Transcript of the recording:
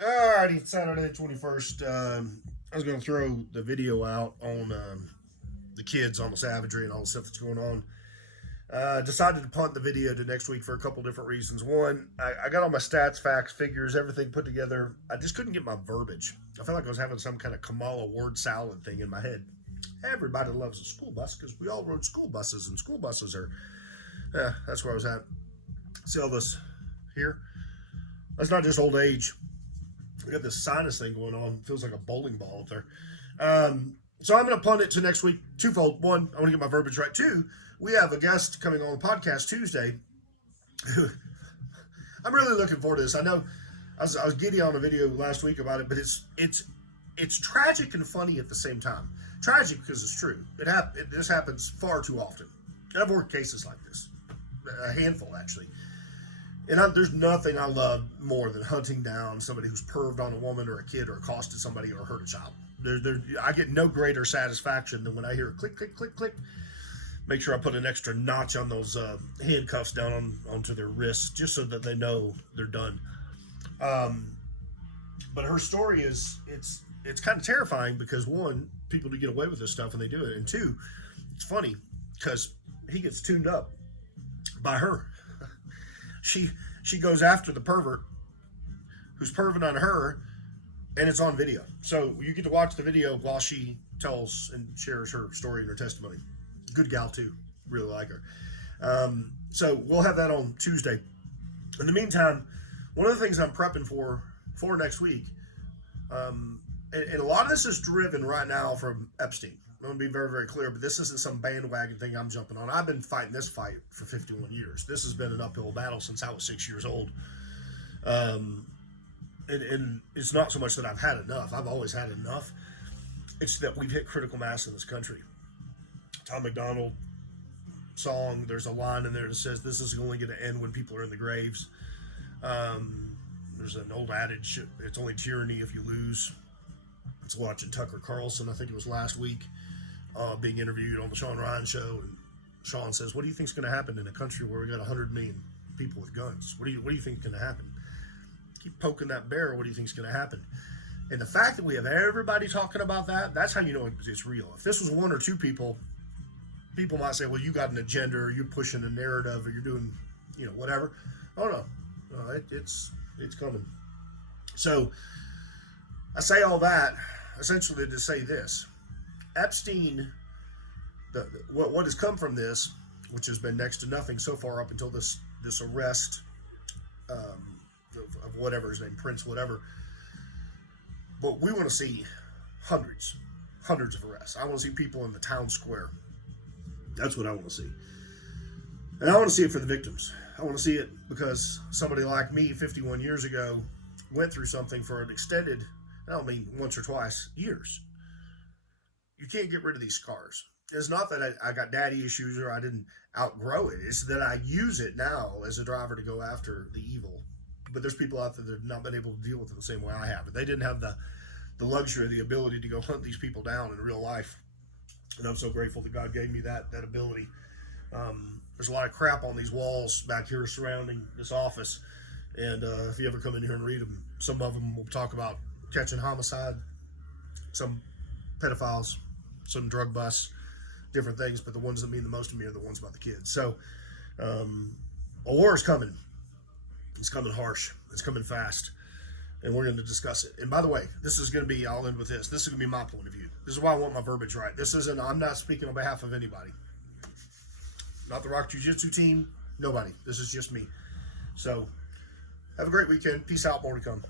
Alrighty, it's Saturday 21st. I was going to throw the video out on the kids on the savagery and all the stuff that's going on. Decided to punt the video to next week for a couple different reasons. One, I got all my stats, facts, figures, everything put together. I just couldn't get my verbiage. I felt like I was having some kind of Kamala word salad thing in my head. Everybody loves a school bus because we all rode school buses, and school buses are, that's where I was at. See all this here? That's not just old age. We got this sinus thing going on. It feels like a bowling ball up there. So I'm going to punt it to next week twofold. One, I want to get my verbiage right. Two, we have a guest coming on the podcast Tuesday. I'm really looking forward to this. I know I was giddy on a video last week about it, but it's tragic and funny at the same time. Tragic because it's true. This happens far too often. And I've worked cases like this, a handful actually. And there's nothing I love more than hunting down somebody who's perved on a woman or a kid or accosted somebody or hurt a child. I get no greater satisfaction than when I hear a click, click, click, click. Make sure I put an extra notch on those handcuffs down onto their wrists just so that they know they're done. But her story it's kind of terrifying because one, people do get away with this stuff and they do it, and two, it's funny because he gets tuned up by her. She goes after the pervert who's perving on her, and it's on video. So you get to watch the video while she tells and shares her story and her testimony. Good gal too, really like her. So we'll have that on Tuesday. In the meantime, one of the things I'm prepping for next week, and a lot of this is driven right now from Epstein. I'm going to be very, very clear, but this isn't some bandwagon thing I'm jumping on. I've been fighting this fight for 51 years. This has been an uphill battle since I was 6 years old. And it's not so much that I've had enough. I've always had enough. It's that we've hit critical mass in this country. Tom McDonald song, there's a line in there that says, this is only going to end when people are in the graves. There's an old adage, it's only tyranny if you lose. I was watching Tucker Carlson, I think it was last week, being interviewed on the Sean Ryan show, and Sean says, "What do you think is going to happen in a country where we got 100 million people with guns? What do you think is going to happen? Keep poking that bear. What do you think is going to happen?" And the fact that we have everybody talking about that's how you know it's real. If this was one or two people, people might say, "Well, you got an agenda, or you're pushing a narrative, or you're doing, whatever." Oh no, it's coming. So I say all that essentially to say this: Epstein, what has come from this, which has been next to nothing so far up until this arrest of whatever his name, Prince, whatever. But we want to see hundreds of arrests. I want to see people in the town square. That's what I want to see. And I want to see it for the victims. I want to see it because somebody like me 51 years ago went through something for an extended, I don't mean once or twice, years. You can't get rid of these scars. It's not that I got daddy issues or I didn't outgrow it. It's that I use it now as a driver to go after the evil. But there's people out there that have not been able to deal with it the same way I have. They didn't have the luxury or the ability to go hunt these people down in real life. And I'm so grateful that God gave me that ability. There's a lot of crap on these walls back here surrounding this office. And if you ever come in here and read them, some of them will talk about catching homicide, some pedophiles, some drug busts, different things. But the ones that mean the most to me are the ones about the kids. So a war is coming. It's coming harsh. It's coming fast. And we're going to discuss it. And by the way, this is going to be, I'll end with this. This is going to be my point of view. This is why I want my verbiage right. I'm not speaking on behalf of anybody. Not the Rock Jiu-Jitsu team. Nobody. This is just me. So have a great weekend. Peace out. More to come.